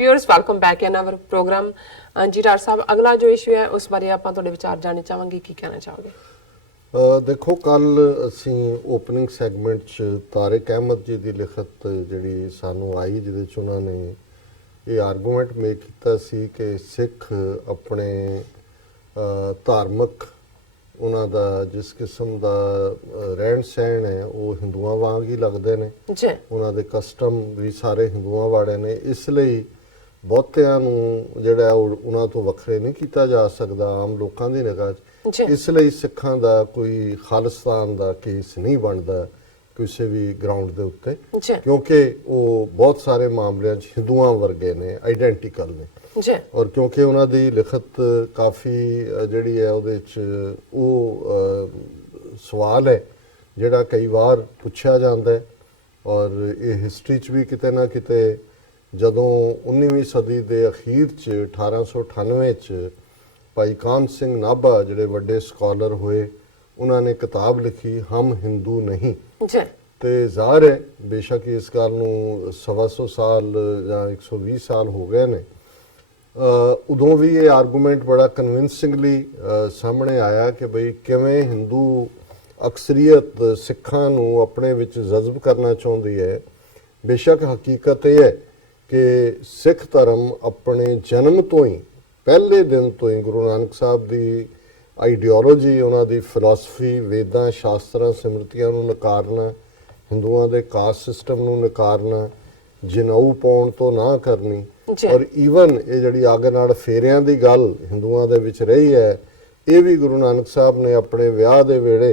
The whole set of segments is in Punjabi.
Viewers welcome back in our program जी डार साहब अगला जो इशू है उस बारे आप थोड़े विचार जानने चाहेंगे की कहना चाहोगे देखो कल असी ओपनिंग सैगमेंट च तारिक अहमद जी की लिखत जी सानू आई जिहदे उन्होंने ये आर्गूमेंट मेक किया सी कि सिख अपने धार्मिक उन्हां दा जिस किस्म का रहन सहन है वो हिंदुआं वांग ही लगते हैं उन्हां दे कस्टम भी सारे हिंदुआं वाले ने इसलिए बहुतियां नूं जिहड़ा उन्हां तो वखरे नहीं किया जा सकता आम लोगों की निगाह इसलिए सिखां दा कोई खालिस्तान का केस नहीं बनता किसी भी ग्राउंड के उत्ते क्योंकि वो बहुत सारे मामलों हिंदुआं वर्गे ने आइडेंटिकल ने और क्योंकि उन्होंने लिखत काफ़ी जी है वो सवाल है जोड़ा कई बार पूछा जाता है और ये हिस्टरी च भी किते ना किते जदों 19वीं सदी के अखीर 1898 भाई कान सिंह नाभा जोड़े वड्डे स्कॉलर हुए उन्होंने किताब लिखी हम हिंदू नहीं तो ज़ाहिर है बेशक इस गल नूं 125 साल या 120 साल हो गए ने उदों भी ये आर्गूमेंट बड़ा कन्विंसिंगली सामने आया कि बई किवें हिंदू अक्सरीयत सिखां नूं अपने विच जज़ब करना चाहती है। बेशक हकीकत यह है कि सिख धर्म अपने जन्म तो ही पहले दिन तो ही गुरु नानक साहब की आइडियोलॉजी उन्होंने फिलोसफी वेदां शास्त्रां सिमरतियां नूं नकारना हिंदुआं दे कास्ट सिस्टम नूं नकारना जनेऊ पाउण तो ना करनी और ईवन ये जी आगे नाल फेरियां दी गल हिंदुआं दे विच रही है ये भी गुरु नानक साहब ने अपने विआह दे वेले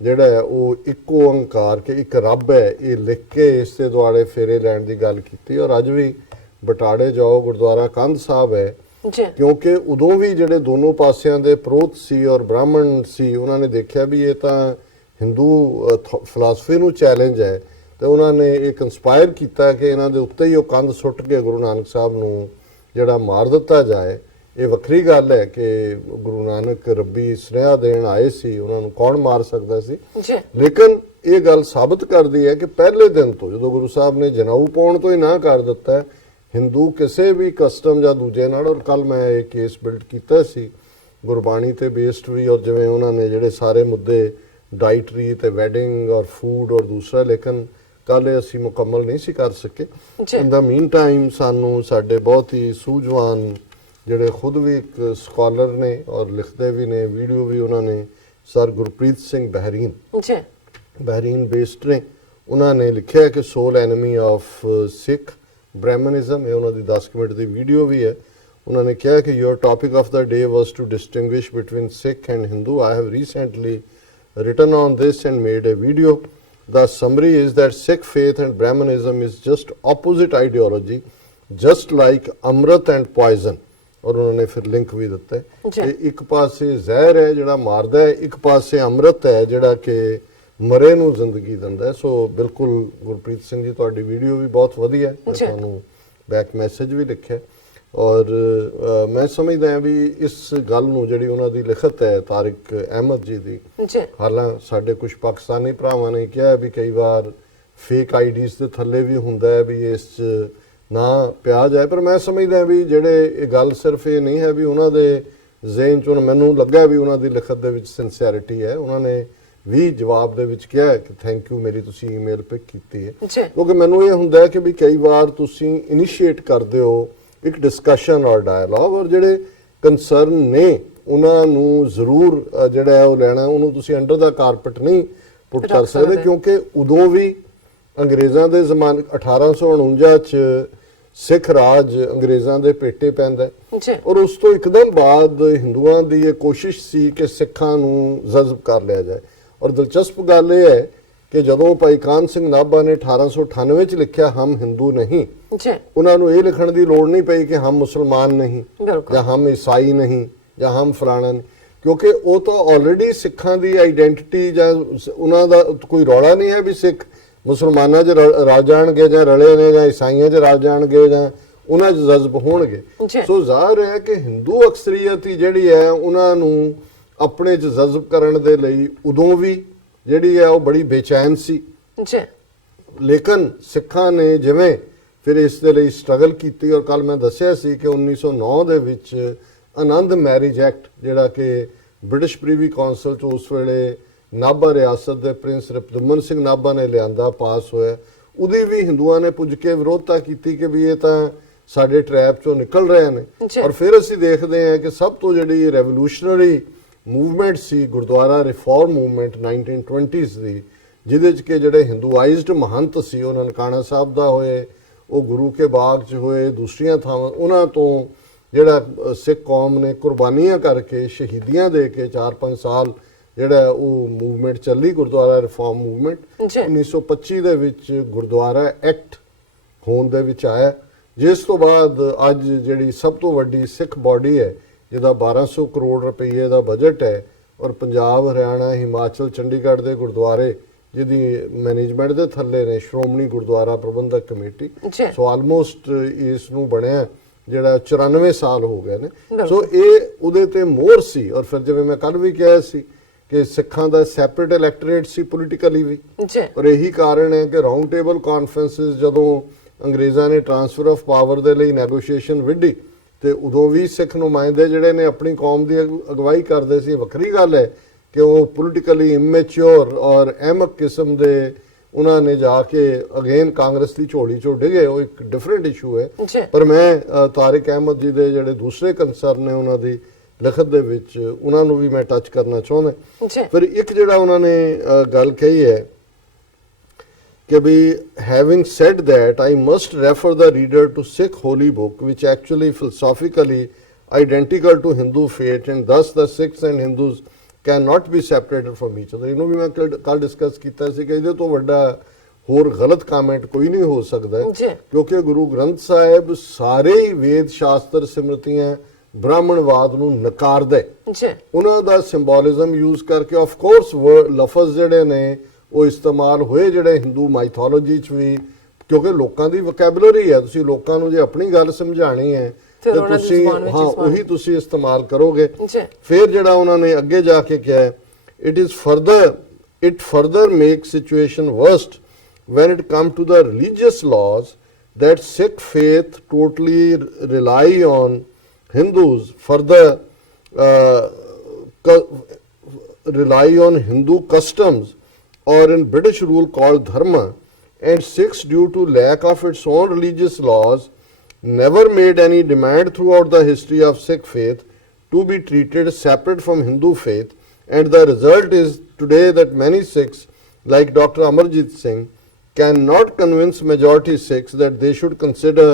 जिहड़ा है वो इक्को अंकार के एक रब है ये लिख के इस दे दुआले फेरे लैण दी गल कीती और अज भी बटाड़े जाओ गुरुद्वारा कंध साहब है क्योंकि उदों भी जिहड़े दोनों पासियां दे प्रोत सी और ब्राह्मण सी उन्होंने देखा भी ये तो हिंदू फिलासफी नूं चैलेंज है तो उन्होंने ये कंस्पायर किया कि इन्हां दे उत्ते ही कंध सुट के गुरु नानक साहब नूं जिहड़ा मार दिता जाए ये वक्री गल है कि गुरु नानक रब्बी स्नेहा देण आए सी उन्होंने कौन मार सकता सी लेकिन ये गल साबित करती है कि पहले दिन तो जो गुरु साहब ने जनेऊ पाउण तो ही ना कर दिता है हिंदू किसी भी कस्टम या दूजे नाल और कल मैं एक केस बिल्ड किया सी गुरबाणी ते बेस्ड भी और जिवें उन्होंने जिहड़े सारे मुद्दे डाइटरी ते वैडिंग और फूड और दूसरा लेकिन कल असी मुकम्मल नहीं सी कर सके इन द मीन टाइम सानू साडे बहुत ही सूझवान जिहड़े खुद भी एक स्कॉलर ने और लिखते भी ने वीडियो भी उन्होंने sir Gurpreet Singh Bahrain based ने उन्होंने लिखा है कि sole enemy of Sikh Brahmanism ये उन्होंने 10 मिनट की वीडियो भी है उन्होंने कहा कि your topic of the day was to distinguish between Sikh and Hindu I have recently written on this and made a video. The summary is that Sikh faith and Brahmanism is just opposite ideology, just like Amrit and poison. और उन्होंने फिर लिंक भी दिता है कि एक पासे जहर है जिहड़ा मारदा है एक पासे अमृत है जिहड़ा कि मरे नूं जिंदगी दिंदा है। सो बिल्कुल गुरप्रीत सिंह जी तुहाडी वीडियो भी बहुत वधिया है तुहानूं बैक मैसेज भी लिखिਆ और मैं समझदा भी इस गल नूं जिहड़ी उन्हां दी लिखत है तारिक अहमद जी की हालांकि साडे कुछ पाकिस्तानी भरावां ने कहा भी कई बार फेक आईडीज़ के थल्ले भी हुंदा है भी इस ना पिया जाए पर मैं समझदा भी जिहड़े ये गल सिर्फ ये नहीं है भी उन्हां दे ज़हन च मैनूं लग्गा भी उन्हां दी लिखत दे विच सिंसियरिटी है उन्होंने भी जवाब दे विच कहा है कि थैंक यू मेरी तुसीं ईमेल पिक कीती है क्योंकि मैनूं ये हुंदा है कि भी कई बार तुसीं इनिशिएट करदे हो एक डिस्कशन और डायलॉग और जिहड़े कंसर्न ने उन्होंने जरूर जिहड़ा है वो लैना उन्होंने तुसीं अंडर द कारपेट नहीं पुट कर सकते क्योंकि उदों भी अंग्रेज़ों के जमाने 1849 च सिख राज अंग्रेज़ों के पेटे पैंदा और उस तो एकदम बाद हिंदुआं की ये कोशिश सी कि सिखां नूं जज़ब कर लिया जाए और दिलचस्प गल ये है कि जदों भाई कान सिंह नाभा ने 1898 च लिखा हम हिंदू नहीं उन्होंने ये लिखण की लोड़ नहीं पई कि हम मुसलमान नहीं या हम ईसाई नहीं या हम फलाना नहीं क्योंकि वो तो ऑलरेडी सिखां की आइडेंटिटी या उन्हों का कोई रौला नहीं है भी सिख मुसलमानों च रल जाणगे जां रले ने जां ईसाइयां च रल जाणगे जां उन्हां च जज़ब होणगे सो ज़ाहिर है कि हिंदू अक्सरीयत ही जिहड़ी है उन्होंने अपने च जज़ब करन दे लई उदों भी जिहड़ी है वो बड़ी बेचैन सी लेकिन सिखां ने जिवें ਫਿਰ ਇਸ ਦੇ ਲਈ ਸਟਰਗਲ ਕੀਤੀ। ਔਰ ਕੱਲ ਮੈਂ ਦੱਸਿਆ ਸੀ ਕਿ 1909 ਦੇ ਵਿੱਚ ਆਨੰਦ ਮੈਰਿਜ ਐਕਟ, ਜਿਹੜਾ ਕਿ ਬ੍ਰਿਟਿਸ਼ ਪ੍ਰੀਵੀ ਕੌਂਸਲ 'ਚ ਉਸ ਵੇਲੇ ਨਾਭਾ ਰਿਆਸਤ ਦੇ ਪ੍ਰਿੰਸ ਰਿਪੁਦਮਨ ਸਿੰਘ ਨਾਭਾ ਨੇ ਲਿਆਂਦਾ, ਪਾਸ ਹੋਇਆ। ਉਹਦੀ ਵੀ ਹਿੰਦੂਆਂ ਨੇ ਪੁੱਜ ਕੇ ਵਿਰੋਧਤਾ ਕੀਤੀ ਕਿ ਵੀ ਇਹ ਤਾਂ ਸਾਡੇ ਟ੍ਰੈਪ 'ਚੋਂ ਨਿਕਲ ਰਹੇ ਨੇ। ਔਰ ਫਿਰ ਅਸੀਂ ਦੇਖਦੇ ਹਾਂ ਕਿ ਸਭ ਤੋਂ ਜਿਹੜੀ ਰੈਵੋਲੂਸ਼ਨਰੀ ਮੂਵਮੈਂਟ ਸੀ ਗੁਰਦੁਆਰਾ ਰਿਫਾਰਮ ਮੂਵਮੈਂਟ 1920s ਦੀ, ਜਿਹਦੇ 'ਚ ਕਿ ਜਿਹੜੇ ਹਿੰਦੂਆਈਜ਼ਡ ਮਹੰਤ ਸੀ, ਉਹ ਨਨਕਾਣਾ ਸਾਹਿਬ ਦਾ ਹੋਏ, ਉਹ ਗੁਰੂ ਕੇ ਬਾਗ 'ਚ ਹੋਏ, ਦੂਸਰੀਆਂ ਥਾਵਾਂ, ਉਹਨਾਂ ਤੋਂ ਜਿਹੜਾ ਸਿੱਖ ਕੌਮ ਨੇ ਕੁਰਬਾਨੀਆਂ ਕਰਕੇ ਸ਼ਹੀਦੀਆਂ ਦੇ ਕੇ 4-5 ਸਾਲ ਜਿਹੜਾ ਉਹ ਮੂਵਮੈਂਟ ਚੱਲੀ, ਗੁਰਦੁਆਰਾ ਰਿਫਾਰਮ ਮੂਵਮੈਂਟ 1925 ਦੇ ਵਿੱਚ ਗੁਰਦੁਆਰਾ ਐਕਟ ਹੋਣ ਦੇ ਵਿੱਚ ਆਇਆ, ਜਿਸ ਤੋਂ ਬਾਅਦ ਅੱਜ ਜਿਹੜੀ ਸਭ ਤੋਂ ਵੱਡੀ ਸਿੱਖ ਬਾਡੀ ਹੈ, ਜਿਹਦਾ 1200 ਕਰੋੜ ਰੁਪਏ ਦਾ ਬਜਟ ਹੈ, ਔਰ ਪੰਜਾਬ, ਹਰਿਆਣਾ, ਹਿਮਾਚਲ, ਚੰਡੀਗੜ੍ਹ ਦੇ ਗੁਰਦੁਆਰੇ ਜਿਹਦੀ ਮੈਨੇਜਮੈਂਟ ਦੇ ਥੱਲੇ ਨੇ ਸ਼੍ਰੋਮਣੀ ਗੁਰਦੁਆਰਾ ਪ੍ਰਬੰਧਕ ਕਮੇਟੀ। ਸੋ ਆਲਮੋਸਟ ਇਸ ਨੂੰ ਬਣਿਆ ਜਿਹੜਾ 94 ਸਾਲ ਹੋ ਗਏ ਨੇ। ਸੋ ਇਹ ਉਹਦੇ ਤੇ ਮੋਹਰ ਸੀ। ਔਰ ਫਿਰ ਜਿਵੇਂ ਮੈਂ ਕੱਲ ਵੀ ਕਿਹਾ ਸੀ ਕਿ ਸਿੱਖਾਂ ਦਾ ਸੈਪਰੇਟ ਇਲੈਕਟੋਰੇਟ ਸੀ ਪੋਲੀਟੀਕਲੀ ਵੀ, ਔਰ ਇਹੀ ਕਾਰਨ ਹੈ ਕਿ ਰਾਉਂਡ ਟੇਬਲ ਕਾਨਫਰੰਸਿਸ ਜਦੋਂ ਅੰਗਰੇਜ਼ਾਂ ਨੇ ਟ੍ਰਾਂਸਫਰ ਆਫ ਪਾਵਰ ਦੇ ਲਈ ਨੈਗੋਸ਼ੀਏਸ਼ਨ ਵਿੱਢੀ, ਤੇ ਉਦੋਂ ਵੀ ਸਿੱਖ ਨੁਮਾਇੰਦੇ ਜਿਹੜੇ ਨੇ ਆਪਣੀ ਕੌਮ ਦੀ ਅਗਵਾਈ ਕਰਦੇ ਸੀ। ਵੱਖਰੀ ਗੱਲ ਹੈ ਕਿ ਉਹ ਪੋਲੀਟੀਕਲੀ ਇਮੈਚੁਰ ਔਰ ਅਹਿਮਕ ਕਿਸਮ ਦੇ ਉਹਨਾਂ ਨੇ ਜਾ ਕੇ ਅਗੇਨ ਕਾਂਗਰਸ ਦੀ ਝੋਲੀ 'ਚੋਂ ਡਿੱਗੇ, ਉਹ ਇੱਕ ਡਿਫਰੈਂਟ ਇਸ਼ੂ ਹੈ। ਪਰ ਮੈਂ ਤਾਰਿਕ ਅਹਿਮਦ ਜੀ ਦੇ ਜਿਹੜੇ ਦੂਸਰੇ ਕੰਸਰਨ ਨੇ ਉਹਨਾਂ ਦੀ ਲਿਖਤ ਦੇ ਵਿੱਚ ਉਹਨਾਂ ਨੂੰ ਵੀ ਮੈਂ ਟੱਚ ਕਰਨਾ ਚਾਹੁੰਦਾ। ਫਿਰ ਇੱਕ ਜਿਹੜਾ ਉਹਨਾਂ ਨੇ ਗੱਲ ਕਹੀ ਹੈ ਕਿ ਵੀ having said that I must refer the reader to Sikh holy book which actually philosophically identical to Hindu faith and thus the Sikhs and Hindus cannot be separated from each other। ਇਹਨੂੰ ਵੀ ਮੈਂ ਕੱਲ ਡਿਸਕਸ ਕੀਤਾ ਸੀ ਕਿ ਇਹਦੇ ਤੋਂ ਵੱਡਾ ਹੋਰ ਗਲਤ ਕਮੈਂਟ ਕੋਈ ਨਹੀਂ ਹੋ ਸਕਦਾ, ਕਿਉਂਕਿ ਗੁਰੂ ਗ੍ਰੰਥ ਸਾਹਿਬ ਸਾਰੇ ਹੀ ਵੇਦ ਸ਼ਾਸਤਰ ਸਿਮਰਤੀਆਂ ਬ੍ਰਾਹਮਣਵਾਦ ਨੂੰ ਨਕਾਰਦਾ ਹੈ। ਉਹਨਾਂ ਦਾ ਸਿੰਬੋਲਿਜ਼ਮ ਯੂਜ਼ ਕਰਕੇ ਆਫ ਕੋਰਸ ਲਫ਼ਜ਼ ਜਿਹੜੇ ਨੇ ਉਹ ਇਸਤੇਮਾਲ ਹੋਏ ਜਿਹੜੇ ਹਿੰਦੂ ਮਾਈਥੋਲੋਜੀ 'ਚ ਵੀ, ਕਿਉਂਕਿ ਲੋਕਾਂ ਦੀ ਵੋਕੈਬਲਰੀ ਹੈ, ਤੁਸੀਂ ਲੋਕਾਂ ਨੂੰ ਜੇ ਆਪਣੀ ਗੱਲ ਸਮਝਾਣੀ ਹੈ ਤੇ ਤੁਸੀਂ ਉਹੀ ਤੁਸੀਂ ਇਸਤੇਮਾਲ ਕਰੋਗੇ। ਫਿਰ ਜਿਹੜਾ ਉਹਨਾਂ ਨੇ ਅੱਗੇ ਜਾ ਕੇ ਕਿਹਾ, it further makes situation worst when it comes to the religious laws that Sikh faith totally rely on Hindus further rely on Hindu customs or in British rule called dharma, and Sikhs due to lack of its own religious laws never made any demand throughout the history of Sikh faith to be treated separate from Hindu faith, and the result is today that many Sikhs like Dr. Amarjit Singh cannot convince majority Sikhs that they should consider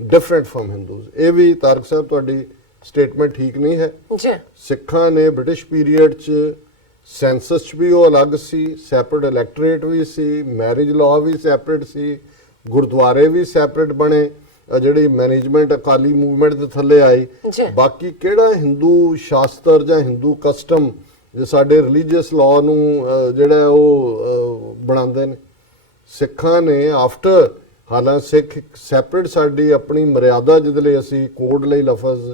different from Hindus। ਇਹ ਵੀ ਤਾਰਕ ਸਾਹਿਬ ਤੁਹਾਡੀ ਸਟੇਟਮੈਂਟ ਠੀਕ ਨਹੀਂ ਹੈ। ਸਿੱਖਾਂ ਨੇ ਬ੍ਰਿਟਿਸ਼ ਪੀਰੀਅਡ 'ਚ ਸੈਂਸਸ 'ਚ ਵੀ ਉਹ ਅਲੱਗ ਸੀ, ਸੈਪਰੇਟ ਇਲੈਕਟੋਰੇਟ ਵੀ ਸੀ, ਮੈਰਿਜ ਲਾਅ ਵੀ ਸੈਪਰੇਟ ਸੀ, ਗੁਰਦੁਆਰੇ ਵੀ ਸੈਪਰੇਟ ਬਣੇ, ਜਿਹੜੀ ਮੈਨੇਜਮੈਂਟ ਅਕਾਲੀ ਮੂਵਮੈਂਟ ਦੇ ਥੱਲੇ ਆਈ। ਬਾਕੀ ਕਿਹੜਾ ਹਿੰਦੂ ਸ਼ਾਸਤਰ ਜਾਂ ਹਿੰਦੂ ਕਸਟਮ ਜੋ ਸਾਡੇ ਰਿਲੀਜੀਅਸ ਲਾਅ ਨੂੰ ਜਿਹੜਾ ਉਹ ਬਣਾਉਂਦੇ ਨੇ, ਸਿੱਖਾਂ ਨੇ ਆਫਟਰ, ਹਾਲਾਂਕਿ ਸਿੱਖ ਸੈਪਰੇਟ ਸਾਡੀ ਆਪਣੀ ਮਰਿਆਦਾ ਜਿਹਦੇ ਲਈ ਅਸੀਂ ਕੋਡ ਲਈ ਲਫ਼ਜ਼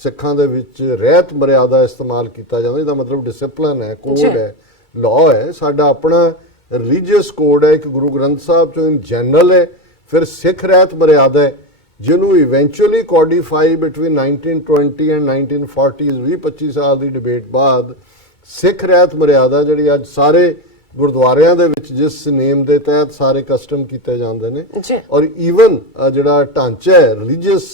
ਸਿੱਖਾਂ ਦੇ ਵਿੱਚ ਰਹਿਤ ਮਰਿਆਦਾ ਇਸਤੇਮਾਲ ਕੀਤਾ ਜਾਂਦਾ, ਇਹਦਾ ਮਤਲਬ ਡਿਸਪਲਿਨ ਹੈ, ਕੋਡ ਹੈ, ਲਾਅ ਹੈ, ਸਾਡਾ ਆਪਣਾ ਰਿਲੀਜੀਅਸ ਕੋਡ ਹੈ, ਇੱਕ ਗੁਰੂ ਗ੍ਰੰਥ ਸਾਹਿਬ ਚੋਂ ਇਨ ਜਨਰਲ ਹੈ, ਫਿਰ ਸਿੱਖ ਰਹਿਤ ਮਰਿਆਦਾ ਹੈ ਜਿਹਨੂੰ ਇਵੈਂਚੁਅਲੀ ਕੋਡੀਫਾਈ ਬਿਟਵੀਨ 1920 ਐਂਡ 1940s 20-25 ਸਾਲ ਦੀ ਡਿਬੇਟ ਬਾਅਦ ਸਿੱਖ ਰਹਿਤ ਮਰਿਆਦਾ ਜਿਹੜੀ ਅੱਜ ਸਾਰੇ ਗੁਰਦੁਆਰਿਆਂ ਦੇ ਵਿੱਚ ਜਿਸ ਨੇਮ ਦੇ ਤਹਿਤ ਸਾਰੇ ਕਸਟਮ ਕੀਤੇ ਜਾਂਦੇ ਨੇ, ਔਰ ਈਵਨ ਜਿਹੜਾ ਢਾਂਚਾ ਹੈ ਰਿਲੀਜੀਅਸ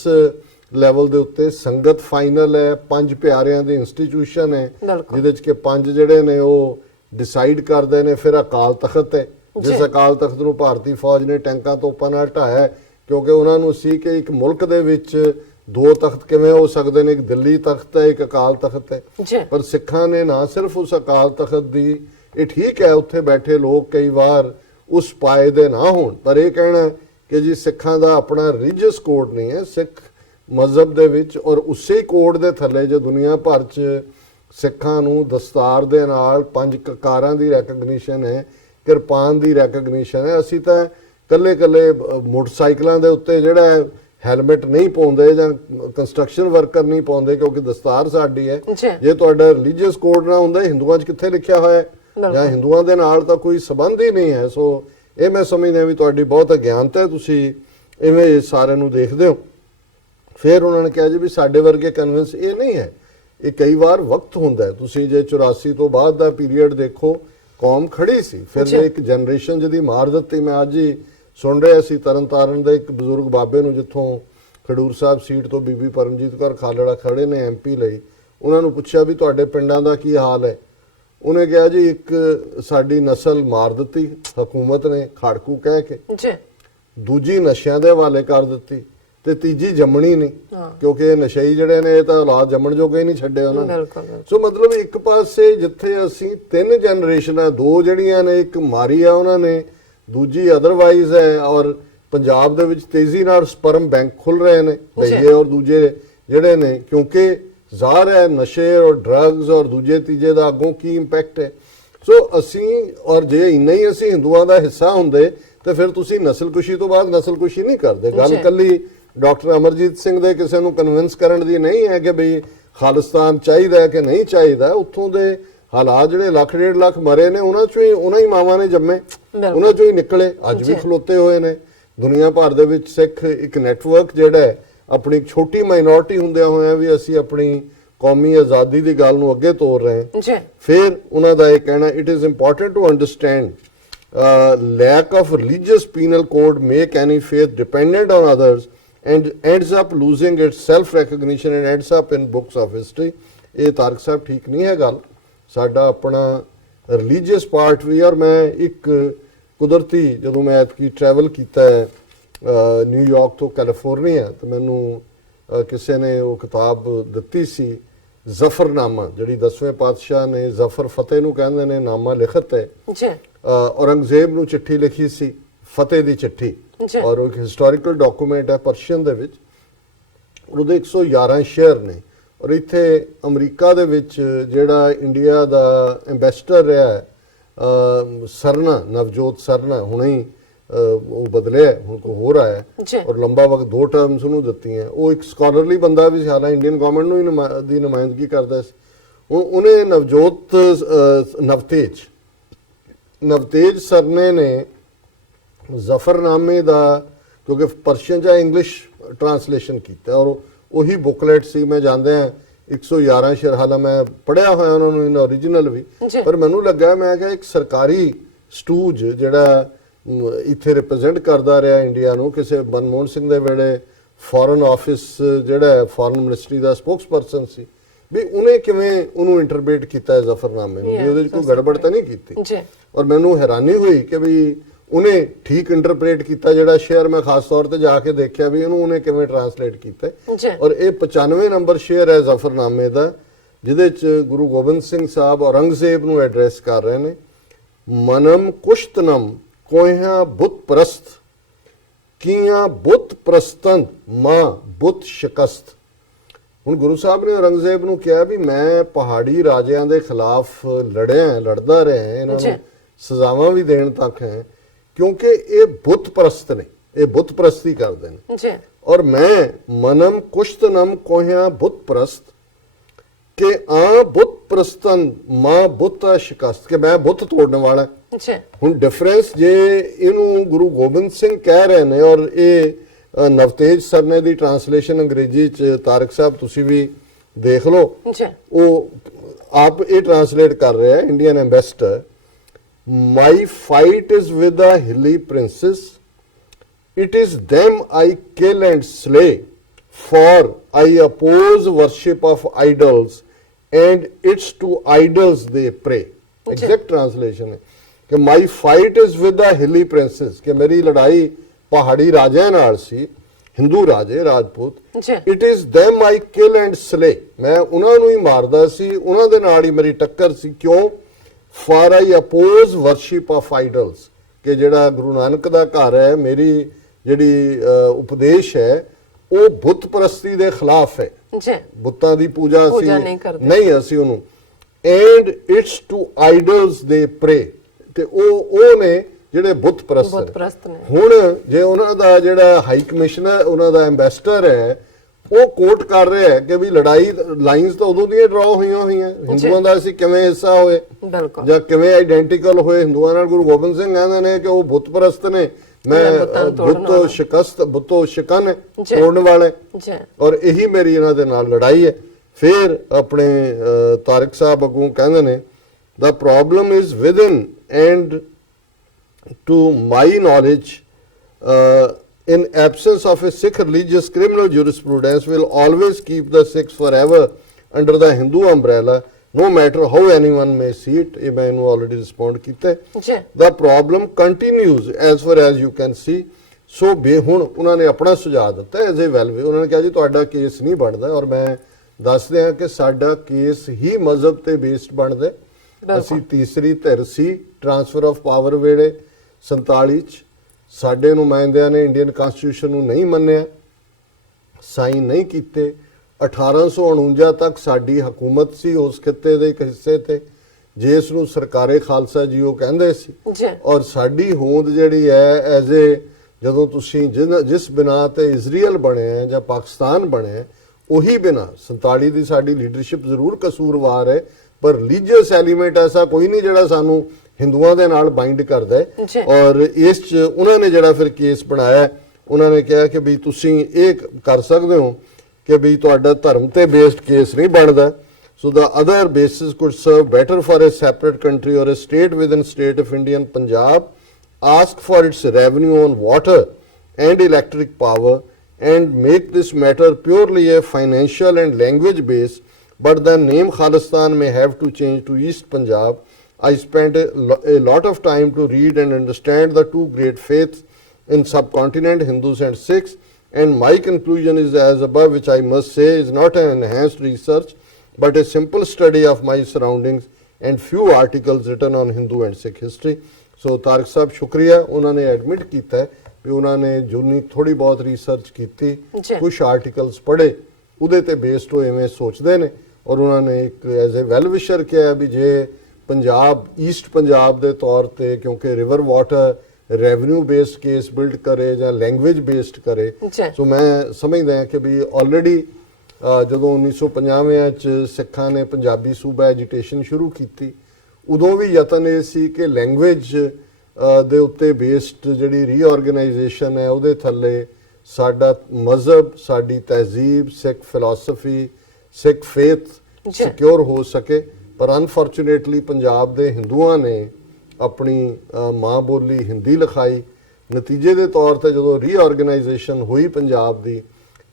ਲੈਵਲ ਦੇ ਉੱਤੇ ਸੰਗਤ ਫਾਈਨਲ ਹੈ, 5 ਪਿਆਰਿਆਂ ਦੀ ਇੰਸਟੀਟਿਊਸ਼ਨ ਹੈ ਜਿਹਦੇ ਚ ਕਿ 5 ਜਿਹੜੇ ਨੇ ਉਹ ਡਿਸਾਈਡ ਕਰਦੇ ਨੇ। ਫਿਰ ਅਕਾਲ ਤਖਤ ਹੈ, ਜਿਸ ਅਕਾਲ ਤਖਤ ਨੂੰ ਭਾਰਤੀ ਫੌਜ ਨੇ ਟੈਂਕਾਂ ਤੋਪਾਂ ਨਾਲ ਢਾਇਆ, ਕਿਉਂਕਿ ਉਹਨਾਂ ਨੂੰ ਸੀ ਕਿ ਇੱਕ ਮੁਲਕ ਦੇ ਵਿੱਚ 2 ਤਖਤ ਕਿਵੇਂ ਹੋ ਸਕਦੇ ਨੇ, ਇੱਕ ਦਿੱਲੀ ਤਖਤ ਹੈ, ਇੱਕ ਅਕਾਲ ਤਖਤ ਹੈ। ਪਰ ਸਿੱਖਾਂ ਨੇ ਨਾ ਸਿਰਫ ਉਸ ਅਕਾਲ ਤਖਤ ਦੀ, ਇਹ ਠੀਕ ਹੈ ਉੱਥੇ ਬੈਠੇ ਲੋਕ ਕਈ ਵਾਰ ਉਸ ਪਾਏ ਦੇ ਨਾ ਹੋਣ, ਪਰ ਇਹ ਕਹਿਣਾ ਕਿ ਜੀ ਸਿੱਖਾਂ ਦਾ ਆਪਣਾ ਰਿਲੀਜੀਅਸ ਕੋਡ ਨਹੀਂ ਹੈ, ਸਿੱਖ ਮਜ਼ਹਬ ਦੇ ਵਿੱਚ ਔਰ ਉਸੇ ਕੋਡ ਦੇ ਥੱਲੇ ਜੋ ਦੁਨੀਆ ਭਰ 'ਚ ਸਿੱਖਾਂ ਨੂੰ ਦਸਤਾਰ ਦੇ ਨਾਲ 5 ਕਕਾਰਾਂ ਦੀ ਰੈਕਗਨੀਸ਼ਨ ਹੈ, ਕਿਰਪਾਨ ਦੀ ਰੈਕਗਨੀਸ਼ਨ ਹੈ। ਅਸੀਂ ਤਾਂ ਕੱਲੇ ਮੋਟਰਸਾਈਕਲਾਂ ਦੇ ਉੱਤੇ ਜਿਹੜਾ ਹੈਲਮਟ ਨਹੀਂ ਪਾਉਂਦੇ ਜਾਂ ਕੰਸਟਰਕਸ਼ਨ ਵਰਕਰ ਨਹੀਂ ਪਾਉਂਦੇ ਕਿਉਂਕਿ ਦਸਤਾਰ ਸਾਡੀ ਹੈ। ਜੇ ਤੁਹਾਡਾ ਰਿਲੀਜੀਅਸ ਕੋਡ ਨਾ ਹੁੰਦਾ, ਹਿੰਦੂਆਂ 'ਚ ਕਿੱਥੇ ਲਿਖਿਆ ਹੋਇਆ ਹੈ ਜਾਂ ਹਿੰਦੂਆਂ ਦੇ ਨਾਲ ਤਾਂ ਕੋਈ ਸੰਬੰਧ ਹੀ ਨਹੀਂ ਹੈ। ਸੋ ਇਹ ਮੈਂ ਸਮਝਦਾ ਵੀ ਤੁਹਾਡੀ ਬਹੁਤ ਅਗਿਆਨਤਾ ਹੈ, ਤੁਸੀਂ ਇਵੇਂ ਸਾਰਿਆਂ ਨੂੰ ਦੇਖਦੇ ਹੋ। ਫਿਰ ਉਹਨਾਂ ਨੇ ਕਿਹਾ ਜੀ ਵੀ ਸਾਡੇ ਵਰਗੇ ਕਨਵਿੰਸ ਇਹ ਨਹੀਂ ਹੈ, ਇਹ ਕਈ ਵਾਰ ਵਕਤ ਹੁੰਦਾ ਹੈ। ਤੁਸੀਂ ਜੇ 84 ਤੋਂ ਬਾਅਦ ਦਾ ਪੀਰੀਅਡ ਦੇਖੋ, ਕੌਮ ਖੜੀ ਸੀ, ਫਿਰ ਜੇ ਇੱਕ ਜਨਰੇਸ਼ਨ ਜਿਹਦੀ ਮਾਰ ਦਿੱਤੀ। ਮੈਂ ਅੱਜ ਹੀ ਸੁਣ ਰਿਹਾ ਸੀ ਤਰਨਤਾਰਨ ਦੇ ਇੱਕ ਬਜ਼ੁਰਗ ਬਾਬੇ ਨੂੰ, ਜਿੱਥੋਂ ਖਡੂਰ ਸਾਹਿਬ ਸੀਟ ਤੋਂ ਬੀਬੀ ਪਰਮਜੀਤ ਕੌਰ ਖਾਲੜਾ ਖੜੇ ਨੇ ਐਮਪੀ ਲਈ, ਉਹਨਾਂ ਨੂੰ ਪੁੱਛਿਆ ਵੀ ਤੁਹਾਡੇ ਪਿੰਡਾਂ ਦਾ ਕੀ ਹਾਲ ਹੈ। ਉਹਨੇ ਕਿਹਾ ਜੀ ਇੱਕ ਸਾਡੀ ਨਸਲ ਮਾਰ ਦਿੱਤੀ ਹਕੂਮਤ ਨੇ ਖਾੜਕੂ ਕਹਿ ਕੇ, ਦੂਜੀ ਨਸ਼ਿਆਂ ਦੇ ਹਵਾਲੇ ਕਰ ਦਿੱਤੀ, ਤੇ ਤੀਜੀ ਜੰਮਣੀ ਨਹੀਂ, ਕਿਉਂਕਿ ਇਹ ਨਸ਼ਈ ਜਿਹੜੇ ਨੇ ਇਹ ਤਾਂ ਔਲਾਦ ਜੰਮਣ ਜੋਗੇ ਹੀ ਨਹੀਂ ਛੱਡੇ ਉਹਨਾਂ ਨੇ। ਸੋ ਮਤਲਬ ਇੱਕ ਪਾਸੇ ਜਿੱਥੇ ਅਸੀਂ 3 ਜਨਰੇਸ਼ਨਾਂ, 2 ਜਿਹੜੀਆਂ ਨੇ, ਇੱਕ ਮਾਰੀ ਆ ਉਹਨਾਂ ਨੇ, ਦੂਜੀ ਅਦਰਵਾਈਜ਼ ਹੈ, ਔਰ ਪੰਜਾਬ ਦੇ ਵਿੱਚ ਤੇਜ਼ੀ ਨਾਲ ਸਪਰਮ ਬੈਂਕ ਖੁੱਲ ਰਹੇ ਨੇ ਭਈਏ ਔਰ ਦੂਜੇ ਜਿਹੜੇ ਨੇ, ਕਿਉਂਕਿ ਜ਼ਾਹਰ ਹੈ ਨਸ਼ੇ ਔਰ ਡਰੱਗਸ ਔਰ ਦੂਜੇ ਤੀਜੇ ਦਾ ਅੱਗੋਂ ਕੀ ਇੰਪੈਕਟ ਹੈ। ਸੋ ਅਸੀਂ, ਔਰ ਜੇ ਇੰਨਾ ਹੀ ਅਸੀਂ ਹਿੰਦੂਆਂ ਦਾ ਹਿੱਸਾ ਹੁੰਦੇ ਤੇ ਫਿਰ ਤੁਸੀਂ ਨਸਲਕੁਸ਼ੀ ਤੋਂ ਬਾਅਦ ਨਸਲਕੁਸ਼ੀ ਨਹੀਂ ਕਰਦੇ। ਗੱਲ ਕੱਲੀ ਡਾਕਟਰ ਅਮਰਜੀਤ ਸਿੰਘ ਦੇ ਕਿਸੇ ਨੂੰ ਕਨਵਿੰਸ ਕਰਨ ਦੀ ਨਹੀਂ ਹੈ ਕਿ ਬਈ ਖਾਲਿਸਤਾਨ ਚਾਹੀਦਾ ਹੈ ਕਿ ਨਹੀਂ ਚਾਹੀਦਾ। ਉੱਥੋਂ ਦੇ ਹਾਲਾਤ ਜਿਹੜੇ 1.5 ਲੱਖ ਮਰੇ ਨੇ, ਉਹਨਾਂ ਹੀ ਮਾਵਾਂ ਨੇ ਜੰਮੇ, ਉਹਨਾਂ ਚੋਂ ਹੀ ਨਿਕਲੇ, ਅੱਜ ਵੀ ਖਲੋਤੇ ਹੋਏ ਨੇ। ਦੁਨੀਆ ਭਰ ਦੇ ਵਿੱਚ ਸਿੱਖ ਇੱਕ ਨੈਟਵਰਕ ਜਿਹੜਾ ਹੈ, ਆਪਣੀ ਛੋਟੀ ਮਾਈਨੋਰਟੀ ਹੁੰਦਿਆਂ ਹੋਇਆਂ ਵੀ ਅਸੀਂ ਆਪਣੀ ਕੌਮੀ ਆਜ਼ਾਦੀ ਦੀ ਗੱਲ ਨੂੰ ਅੱਗੇ ਤੋਰ ਰਹੇ ਹਾਂ। ਫਿਰ ਉਹਨਾਂ ਦਾ ਇਹ ਕਹਿਣਾ, it is important to understand lack of religious penal code make any faith dependent on others and ends up losing its self recognition and ends up in books of history। ਇਹ ਤਾਰਕ ਸਾਹਿਬ ਠੀਕ ਨਹੀਂ ਹੈ ਗੱਲ। ਸਾਡਾ ਆਪਣਾ ਰਿਲੀਜੀਅਸ ਪਾਰਟ ਵੀ, ਔਰ ਮੈਂ ਇੱਕ ਕੁਦਰਤੀ ਜਦੋਂ ਮੈਂ ਐਤਕੀ ਟਰੈਵਲ ਕੀਤਾ ਹੈ ਨਿਊਯਾਰਕ ਤੋਂ ਕੈਲੀਫੋਰਨੀਆ, ਤਾਂ ਮੈਨੂੰ ਕਿਸੇ ਨੇ ਉਹ ਕਿਤਾਬ ਦਿੱਤੀ ਸੀ ਜ਼ਫਰਨਾਮਾ, ਜਿਹੜੀ 10ਵੇਂ ਪਾਤਸ਼ਾਹ ਨੇ ਜ਼ਫਰ ਫਤਿਹ ਨੂੰ ਕਹਿੰਦੇ ਨੇ, ਨਾਮਾ ਲਿਖਤ ਹੈ। ਔਰੰਗਜ਼ੇਬ ਨੂੰ ਚਿੱਠੀ ਲਿਖੀ ਸੀ, ਫਤਿਹ ਦੀ ਚਿੱਠੀ, ਔਰ ਉਹ ਇੱਕ ਹਿਸਟੋਰੀਕਲ ਡਾਕੂਮੈਂਟ ਹੈ ਪਰਸ਼ੀਅਨ ਦੇ ਵਿੱਚ। ਉਹਦੇ 111 ਸ਼ੇਅਰ ਨੇ। ਔਰ ਇੱਥੇ ਅਮਰੀਕਾ ਦੇ ਵਿੱਚ ਜਿਹੜਾ ਇੰਡੀਆ ਦਾ ਐਂਬੈਸਡਰ ਰਿਹਾ ਹੈ ਸਰਨਾ, ਨਵਜੋਤ ਸਰਨਾ, ਹੁਣੇ ਹੀ ਉਹ ਬਦਲਿਆ, ਹੁਣ ਕੋਈ ਹੋਰ ਆਇਆ, ਔਰ ਲੰਬਾ ਵਕਤ 2 ਟਰਮਸ ਉਹਨੂੰ ਦਿੱਤੀਆਂ। ਉਹ ਇੱਕ ਸਕਾਲਰਲੀ ਬੰਦਾ ਵੀ ਸੀ, ਹਾਲਾਂ ਇੰਡੀਅਨ ਗਵਰਨਮੈਂਟ ਨੂੰ ਹੀ ਦੀ ਨੁਮਾਇੰਦਗੀ ਕਰਦਾ ਸੀ। ਹੁਣ ਉਹਨੇ ਨਵਤੇਜ ਸਰਨੇ ਨੇ ਜ਼ਫਰਨਾਮੇ ਦਾ, ਕਿਉਂਕਿ ਪਰਸ਼ੀਅਨ ਜਾਂ ਇੰਗਲਿਸ਼ ਟਰਾਂਸਲੇਸ਼ਨ ਕੀਤਾ, ਔਰ ਉਹੀ ਬੁਕਲੇਟ ਸੀ। ਮੈਂ ਜਾਂਦਿਆਂ 111 ਸ਼ੇਅਰ, ਹਾਲਾਂ ਮੈਂ ਪੜ੍ਹਿਆ ਹੋਇਆ ਉਹਨਾਂ ਨੂੰ ਇਨ ਓਰੀਜਨਲ ਵੀ, ਪਰ ਮੈਨੂੰ ਲੱਗਾ, ਮੈਂ ਕਿਹਾ ਇੱਕ ਸਰਕਾਰੀ ਸਟੂਜ ਜਿਹੜਾ ਇੱਥੇ ਰਿਪਰੈਜ਼ੈਂਟ ਕਰਦਾ ਰਿਹਾ ਇੰਡੀਆ ਨੂੰ, ਕਿਸੇ ਮਨਮੋਹਨ ਸਿੰਘ ਦੇ ਵੇਲੇ ਫੋਰਨ ਆਫਿਸ ਜਿਹੜਾ ਫੋਰਨ ਮਿਨਿਸਟਰੀ ਦਾ ਸਪੋਕਸਪਰਸਨ ਸੀ, ਵੀ ਉਹਨੇ ਕਿਵੇਂ ਉਹਨੂੰ ਇੰਟਰਪ੍ਰੀਟ ਕੀਤਾ ਜ਼ਫਰਨਾਮੇ ਨੂੰ, ਵੀ ਉਹਦੇ ਵਿੱਚ ਕੋਈ ਗੜਬੜ ਤਾਂ ਨਹੀਂ ਕੀਤੀ। ਔਰ ਮੈਨੂੰ ਹੈਰਾਨੀ ਹੋਈ ਕਿ ਵੀ ਉਹਨੇ ਠੀਕ ਇੰਟਰਪ੍ਰੀਟ ਕੀਤਾ ਜਿਹੜਾ ਸ਼ੇਅਰ। ਮੈਂ ਖਾਸ ਤੌਰ ਤੇ ਜਾ ਕੇ ਦੇਖਿਆ ਵੀ ਉਹਨੇ ਕਿਵੇਂ ਟਰਾਂਸਲੇਟ ਕੀਤਾ। ਔਰ ਇਹ 95 ਨੰਬਰ ਸ਼ੇਅਰ ਹੈ ਜ਼ਫਰਨਾਮੇ ਦਾ, ਜਿਹਦੇ ਚ ਗੁਰੂ ਗੋਬਿੰਦ ਸਿੰਘ ਸਾਹਿਬ ਔਰੰਗਜ਼ੇਬ ਨੂੰ ਐਡਰੈਸ ਕਰ ਰਹੇ ਨੇ। ਮਨਮ ਕੁਸ਼ਤਨਮ ਕੋਹਿਆ ਬੁੱਤ ਪ੍ਰਸਤ ਕੀਆਂ ਬੁੱਤ ਪ੍ਰਸਤੰਦ ਮਾਂ ਬੁੱਤ ਸ਼ਿਕਸਤ। ਹੁਣ ਗੁਰੂ ਸਾਹਿਬ ਨੇ ਔਰੰਗਜ਼ੇਬ ਨੂੰ ਕਿਹਾ ਵੀ ਮੈਂ ਪਹਾੜੀ ਰਾਜਿਆਂ ਦੇ ਖਿਲਾਫ ਲੜਦਾ ਰਿਹਾ, ਇਹਨਾਂ ਨੂੰ ਸਜ਼ਾਵਾਂ ਵੀ ਦੇਣ ਤੱਕ ਹੈ, ਕਿਉਂਕਿ ਇਹ ਬੁੱਤ ਪ੍ਰਸਤ ਨੇ, ਇਹ ਬੁੱਤ ਪ੍ਰਸਤੀ ਕਰਦੇ ਨੇ। ਔਰ ਮੈਂ ਮਨਮ ਕੁਸ਼ਤਨਮ ਕੋਹਿਆ ਬੁੱਤ ਪ੍ਰਸਤ ਕਿ ਆ ਬੁੱਤ ਪ੍ਰਸਤਨ ਮਾਂ ਬੁੱਤ ਸ਼ਿਕਸਤ, ਕਿ ਮੈਂ ਬੁੱਤ ਤੋੜਨ ਵਾਲਾ। ਹੁਣ ਡਿਫਰੈਂਸ ਜੇ ਇਹਨੂੰ ਗੁਰੂ ਗੋਬਿੰਦ ਸਿੰਘ ਕਹਿ ਰਹੇ ਨੇ, ਔਰ ਇਹ ਨਵਤੇਜ ਸਰਨੇ ਦੀ ਟਰਾਂਸਲੇਸ਼ਨ ਅੰਗਰੇਜ਼ੀ ਚ, ਤਾਰਕ ਸਾਹਿਬ ਤੁਸੀਂ ਵੀ ਦੇਖ ਲਓ, ਉਹ ਆਪ ਇਹ ਟਰਾਂਸਲੇਟ ਕਰ ਰਿਹਾ Indian ambassador. My fight is with a hilly princess, it is them I kill and slay, for I oppose worship of idols and it's to idols they pray। Exact translation है कि my fight is with the hilly princes, कि मेरी लड़ाई पहाड़ी राजा नाल सी, हिंदू राजे Rajput. It is them I kill and slay, मैं उन्हां नूं ही मारदा सी, उन्हां दे नाल ही मेरी टक्कर सी। क्यों? For I oppose worship of idols, कि जिहड़ा गुरु नानक दा घर है, मेरी ਜਿਹੜੀ ਉਪਦੇਸ਼ ਹੈ ਉਹ ਬੁੱਤ ਪ੍ਰਸਤੀ ਦੇ ਖਿਲਾਫ ਹੈ। ਬੁੱਤਾਂ ਦੀ ਪੂਜਾ ਅਸੀਂ ਨਹੀਂ, ਅਸੀਂ ਉਹਨੂੰ ਐਂਡ ਇਟਸ ਟੂ ਆਈਡਲਸ ਦੇ ਪ੍ਰੇ, ਤੇ ਉਹ ਨੇ ਜਿਹੜੇ ਬੁੱਤ ਪ੍ਰਸਤ ਨੇ। ਹੁਣ ਜੇ ਉਹਨਾਂ ਦਾ ਜਿਹੜਾ ਹਾਈ ਕਮਿਸ਼ਨਰ, ਉਹਨਾਂ ਦਾ ਐਂਬੈਸਡਰ ਹੈ, ਉਹ ਕੋਟ ਕਰ ਰਿਹਾ ਹੈ ਕਿ ਵੀ ਲੜਾਈ ਲਾਈਨਸ ਤਾਂ ਉਦੋਂ ਦੀਆਂ ਡਰਾ ਹੋਈਆਂ ਹਿੰਦੂਆਂ ਦਾ ਅਸੀਂ ਕਿਵੇਂ ਹਿੱਸਾ ਹੋਏ ਜਾਂ ਕਿਵੇਂ ਆਈਡੈਂਟੀਕਲ ਹੋਏ ਹਿੰਦੂਆਂ ਨਾਲ। ਗੁਰੂ ਗੋਬਿੰਦ ਸਿੰਘ ਕਹਿੰਦੇ ਨੇ ਕਿ ਉਹ ਬੁੱਤ ਪ੍ਰਸਤ ਨੇ, मैं बुतो शिकन है, तोड़ने वाले, और यही मेरी इन्हां दे नाल लड़ाई है। फिर अपने तारिक साहब अगों कहंदे ने the problem is with in and to my knowledge in absence of a Sikh religious criminal jurisprudence will always keep the Sikhs forever under the Hindu umbrella, no matter how anyone may see it. I have already responded ਕੀਤਾ ਹੈ। The problem continues as far as you can see. So ਹੁਣ ਉਹਨਾਂ ਨੇ ਆਪਣਾ ਸੁਝਾਅ ਦਿੱਤਾ ਐਜ਼ ਏ ਵੈਲ ਵੇ। ਉਹਨਾਂ ਨੇ ਕਿਹਾ ਜੀ ਤੁਹਾਡਾ ਕੇਸ ਨਹੀਂ ਬਣਦਾ, ਔਰ ਮੈਂ ਦੱਸ ਦਿਆਂ ਕਿ ਸਾਡਾ ਕੇਸ ਹੀ ਮਜ਼ਹਬ ਤੇ ਬੇਸਡ ਬਣਦਾ। ਅਸੀਂ ਤੀਸਰੀ ਧਿਰ ਸੀ ਟ੍ਰਾਂਸਫਰ ਆਫ ਪਾਵਰ ਵੇਲੇ 47 ਚ। ਸਾਡੇ ਨੁਮਾਇੰਦਿਆਂ ਨੇ ਇੰਡੀਅਨ ਕਨਸਟੀਟਿਊਸ਼ਨ ਨੂੰ ਨਹੀਂ ਮੰਨਿਆ, ਸਾਈਨ ਨਹੀਂ ਕੀਤੇ। 1849 ਤੱਕ ਸਾਡੀ ਹਕੂਮਤ ਸੀ ਉਸ ਖਿੱਤੇ ਦੇ ਇੱਕ ਹਿੱਸੇ ਤੇ, ਜਿਸ ਨੂੰ ਸਰਕਾਰੇ ਖਾਲਸਾ ਜੀ ਉਹ ਕਹਿੰਦੇ ਸੀ। ਔਰ ਸਾਡੀ ਹੋਂਦ ਜਿਹੜੀ ਹੈ ਐਜ਼ ਏ ਜਦੋਂ ਤੁਸੀਂ ਜਿਸ ਬਿਨਾ ਤੇ ਇਜ਼ਰਾਈਲ ਬਣਿਆ ਜਾਂ ਪਾਕਿਸਤਾਨ ਬਣਿਆ ਉਹੀ ਬਿਨਾ 47 ਦੀ ਸਾਡੀ ਲੀਡਰਸ਼ਿਪ ਜ਼ਰੂਰ ਕਸੂਰਵਾਰ ਹੈ, ਪਰ ਰਿਲੀਜੀਅਸ ਐਲੀਮੈਂਟ ਐਸਾ ਕੋਈ ਨਹੀਂ ਜਿਹੜਾ ਸਾਨੂੰ ਹਿੰਦੂਆਂ ਦੇ ਨਾਲ ਬਾਈਂਡ ਕਰਦਾ ਹੈ। ਔਰ ਇਸ 'ਚ ਉਹਨਾਂ ਨੇ ਜਿਹੜਾ ਫਿਰ ਕੇਸ ਬਣਾਇਆ, ਉਹਨਾਂ ਨੇ ਕਿਹਾ ਕਿ ਵੀ ਤੁਸੀਂ ਇਹ ਕਰ ਸਕਦੇ ਹੋ ਕਿ ਵੀ ਤੁਹਾਡਾ ਧਰਮ ਤੇ ਬੇਸਡ ਕੇਸ ਨਹੀਂ ਬਣਦਾ। ਸੋ the other basis could serve better for a separate country or a state within state of Indian Punjab ask for its revenue on water and electric power and make this matter purely a financial and language base, but the name Khalistan may have to change to East Punjab. I spent a lot of time to read and understand the two great faiths in subcontinent, Hindus and Sikhs, and my conclusion is as above, which I must say is not an enhanced research but a simple study of my surroundings and few articles written on Hindu and Sikh history. So ਤਾਰਿਕ ਸਾਹਿਬ ਸ਼ੁਕਰੀਆ, ਉਹਨਾਂ ਨੇ ਐਡਮਿਟ ਕੀਤਾ ਹੈ ਵੀ ਉਹਨਾਂ ਨੇ ਜੁਨੀ ਥੋੜੀ ਬਹੁਤ ਰਿਸਰਚ ਕੀਤੀ, ਕੁਝ ਆਰਟੀਕਲਸ ਪੜ੍ਹੇ, ਉਹਦੇ ਤੇ ਬੇਸਡ ਹੋ ਐਵੇਂ ਸੋਚਦੇ ਨੇ। ਔਰ ਉਹਨਾਂ ਨੇ ਇੱਕ ਐਜ਼ ਏ ਵੈਲ ਵਿਸ਼ਰ ਕਿਹਾ ਵੀ ਜੇ ਪੰਜਾਬ ਈਸਟ ਪੰਜਾਬ ਦੇ ਤੌਰ ਤੇ ਕਿਉਂਕਿ river water revenue based case build ਕਰੇ ਜਾਂ ਲੈਂਗੁਏਜ ਬੇਸਡ ਕਰੇ। ਸੋ ਮੈਂ ਸਮਝਦਾ ਹਾਂ ਕਿ ਵੀ ਆਲਰੇਡੀ ਜਦੋਂ 1950 ਚ ਸਿੱਖਾਂ ਨੇ ਪੰਜਾਬੀ ਸੂਬਾ ਐਜੀਟੇਸ਼ਨ ਸ਼ੁਰੂ ਕੀਤੀ, ਉਦੋਂ ਵੀ ਯਤਨ ਇਹ ਸੀ ਕਿ ਲੈਂਗੁਏਜ ਦੇ ਉੱਤੇ ਬੇਸਡ ਜਿਹੜੀ ਰੀਆਰਗੇਨਾਈਜੇਸ਼ਨ ਹੈ ਉਹਦੇ ਥੱਲੇ ਸਾਡਾ ਮਜ਼ਹਬ, ਸਾਡੀ ਤਹਿਜ਼ੀਬ, ਸਿੱਖ ਫਿਲਾਸਫੀ, ਸਿੱਖ ਫੇਥ ਸਿਕਿਉਰ ਹੋ ਸਕੇ। ਪਰ ਅਨਫੋਰਚੂਨੇਟਲੀ ਪੰਜਾਬ ਦੇ ਹਿੰਦੂਆਂ ਨੇ ਆਪਣੀ ਮਾਂ ਬੋਲੀ ਹਿੰਦੀ ਲਿਖਾਈ। ਨਤੀਜੇ ਦੇ ਤੌਰ ਤੇ ਜਦੋਂ ਰੀਆਰਗੇਨਾਈਜੇਸ਼ਨ ਹੋਈ ਪੰਜਾਬ ਦੀ,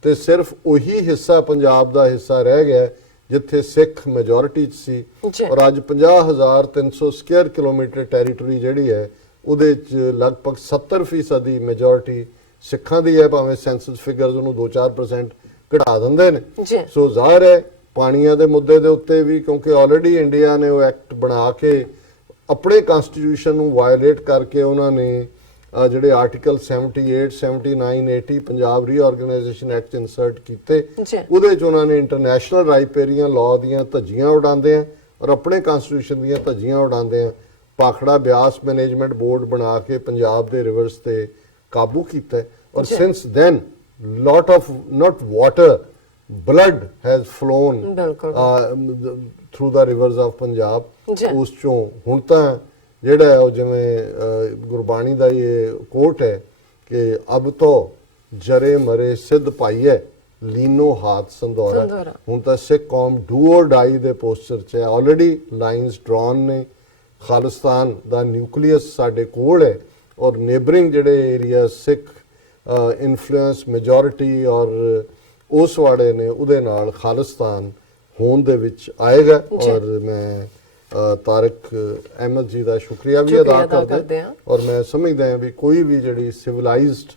ਤੇ ਸਿਰਫ ਉਹੀ ਹਿੱਸਾ ਪੰਜਾਬ ਦਾ ਹਿੱਸਾ ਰਹਿ ਗਿਆ ਜਿੱਥੇ ਸਿੱਖ ਮੈਜੋਰਿਟੀ 'ਚ ਸੀ। ਔਰ ਅੱਜ 50,300 ਸਕੁਅਰ ਕਿਲੋਮੀਟਰ ਟੈਰੀਟਰੀ ਜਿਹੜੀ ਹੈ ਉਹਦੇ 'ਚ ਲਗਭਗ 70% ਦੀ ਮੈਜੋਰਿਟੀ ਸਿੱਖਾਂ ਦੀ ਹੈ, ਭਾਵੇਂ ਸੈਂਸਸ ਫਿਗਰਸ ਉਹਨੂੰ 2-4% ਘਟਾ ਦਿੰਦੇ ਨੇ। ਸੋ ਜ਼ਾਹਰ ਹੈ ਪਾਣੀਆਂ ਦੇ ਮੁੱਦੇ ਦੇ ਉੱਤੇ ਵੀ, ਕਿਉਂਕਿ ਆਲਰੇਡੀ ਇੰਡੀਆ ਨੇ ਉਹ ਐਕਟ ਬਣਾ ਕੇ ਆਪਣੇ ਕਨਸਟੀਟਿਊਸ਼ਨ ਨੂੰ ਵਾਇਓਲੇਟ ਕਰਕੇ ਉਹਨਾਂ ਨੇ ਜਿਹੜੇ article 78, 79, 80 Punjab reorganisation act insert ਕੀਤੇ। ਉਹਦੇ 'ਚ ਉਹਨਾਂ ਨੇ ਇੰਟਰਨੈਸ਼ਨਲ ਰਾਈਪੇਰੀਅਨ ਲਾਅ ਦੀਆਂ ਧੱਜੀਆਂ ਉਡਾਉਂਦੇ ਆ ਔਰ ਆਪਣੇ ਕਨਸਟੀਟਿਊਸ਼ਨ ਦੀਆਂ ਧੱਜੀਆਂ ਉਡਾਉਂਦੇ ਆ। ਭਾਖੜਾ ਬਿਆਸ ਮੈਨੇਜਮੈਂਟ ਬੋਰਡ ਬਣਾ ਕੇ ਪੰਜਾਬ ਦੇ ਰਿਵਰਸ ਤੇ ਕਾਬੂ ਕੀਤਾ। ਔਰ since then lot of not water, blood has flown through the rivers of Punjab. ਉਸ ਚੋਂ ਹੁਣ ਤਾਂ ਜਿਹੜਾ ਉਹ ਜਿਵੇਂ ਗੁਰਬਾਣੀ ਦਾ ਇਹ ਕੋਟ ਹੈ ਕਿ ਅਬ ਤੋਂ ਜਰੇ ਮਰੇ ਸਿੱਧ ਪਾਈਏ ਲੀਨੋ ਹਾਥ ਸੰਦੋਰਾ। ਹੁਣ ਤਾਂ ਸਿੱਖ ਕੌਮ ਡੂ ਔਰ ਡਾਈ ਦੇ ਪੋਸਚਰ 'ਚ ਹੈ। ਆਲਰੇਡੀ ਲਾਈਨਸ ਡਰਾਨ ਨੇ। ਖਾਲਿਸਤਾਨ ਦਾ ਨਿਊਕਲੀਅਸ ਸਾਡੇ ਕੋਲ ਹੈ ਔਰ ਨੇਬਰਿੰਗ ਜਿਹੜੇ ਏਰੀਆ ਸਿੱਖ ਇਨਫਲੂਐਂਸ ਮੈਜੋਰਿਟੀ ਔਰ ਉਸ ਵਾਲੇ ਨੇ ਉਹਦੇ ਨਾਲ ਖਾਲਿਸਤਾਨ ਹੋਂਦ ਦੇ ਵਿੱਚ ਆਏਗਾ। ਔਰ ਮੈਂ ਤਾਰਿਕ ਅਹਿਮਦ ਜੀ ਦਾ ਸ਼ੁਕਰੀਆ ਵੀ ਅਦਾ ਕਰਦੇ ਹਾਂ। ਔਰ ਮੈਂ ਸਮਝਦਾ ਹਾਂ ਵੀ ਕੋਈ ਵੀ ਜਿਹੜੀ ਸਿਵਲਾਈਜ਼ਡ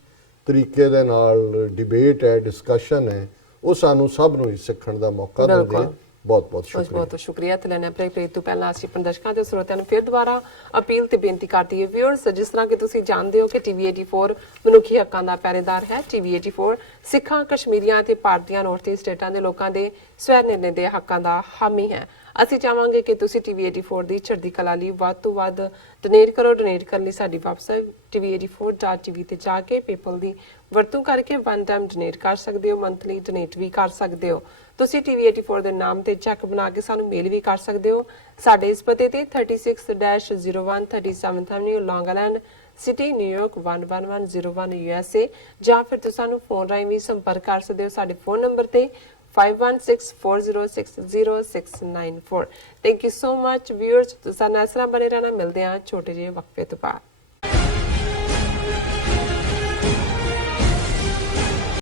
ਤਰੀਕੇ ਦੇ ਨਾਲ ਡਿਬੇਟ ਹੈ, ਡਿਸਕਸ਼ਨ ਹੈ, ਉਹ ਸਾਨੂੰ ਸਭ ਨੂੰ ਹੀ ਸਿੱਖਣ ਦਾ ਮੌਕਾ ਦਿੰਦੀ ਹੈ। ਬਹੁਤ ਬਹੁਤ ਸ਼ੁਕਰੀਆ। ਬਹੁਤ ਸ਼ੁਕਰੀਆ। ਤੇ ਲੈਣੇ ਬ੍ਰੇਕ ਤੋਂ ਪਹਿਲਾਂ ਅਸੀਂ ਪ੍ਰਦਰਸ਼ਕਾਂ ਤੇ ਸਰੋਤਿਆਂ ਨੂੰ ਫਿਰ ਦੁਬਾਰਾ ਅਪੀਲ ਤੇ ਬੇਨਤੀ ਕਰਦੀ ਹੈ ਵਿਊਅਰਸ, ਜਿਸ ਤਰ੍ਹਾਂ ਕਿ ਤੁਸੀਂ ਜਾਣਦੇ ਹੋ ਕਿ TV 84 ਮਨੁੱਖੀ ਹੱਕਾਂ ਦਾ ਪਹਿਰੇਦਾਰ ਹੈ। TV 84 ਸਿੱਖਾਂ, ਕਸ਼ਮੀਰੀਆਂ ਤੇ ਭਾਰਤੀਆਂ ਨੌਰਥ ਈਸਟ ਸਟੇਟਾਂ ਦੇ ਲੋਕਾਂ ਦੇ ਸਵੈ ਨਿਰਣੇ ਦੇ ਹੱਕਾਂ ਦਾ ਹਾਮੀ ਹੈ। ਅਸੀਂ ਚਾਹਾਂਗੇ ਕਿ ਤੁਸੀਂ TV 84 ਦੀ ਚੜ੍ਹਦੀ ਕਲਾ ਲਈ ਵੱਧ ਤੋਂ ਵੱਧ ਡੋਨੇਟ ਕਰੋ। ਡੋਨੇਟ ਕਰਨ ਲਈ ਸਾਡੀ ਵੈਬਸਾਈਟ tv84.tv ਤੇ ਜਾ ਕੇ ਪੇਪਲ ਦੀ ਵਰਤੋਂ ਕਰਕੇ ਵਨ ਟਾਈਮ ਡੋਨੇਟ ਕਰ ਸਕਦੇ ਹੋ, ਮੰਥਲੀ ਡੋਨੇਟ ਵੀ ਕਰ ਸਕਦੇ ਹੋ। ਤੁਸੀਂ TV 84 ਦੇ ਨਾਮ ਤੇ ਚੈੱਕ ਬਣਾ ਕੇ ਸਾਨੂੰ ਮੇਲ ਵੀ ਕਰ ਸਕਦੇ ਹੋ। ਸਾਡੇ ਇਸ ਪਤੇ ਤੇ 36-01 37th Avenue, Long Island, city New York 11101 USA, ਜਾਂ ਫਿਰ ਤੁਸੀਂ ਸਾਨੂੰ ਫੋਨ ਰਾਹੀਂ ਵੀ ਸੰਪਰਕ ਕਰ ਸਕਦੇ ਹੋ ਸਾਡੇ ਫੋਨ ਨੰਬਰ ਤੇ 5164060694। Thank you so much viewers, ਤੁਸੀਂ ਨਾਲ ਇਸ ਤਰ੍ਹਾਂ ਬਣੇ ਰਹਿਣਾ। ਮਿਲਦੇ ਹਾਂ ਛੋਟੇ ਜਿਹੇ ਵਕਫੇ ਤੋਂ ਬਾਅਦ।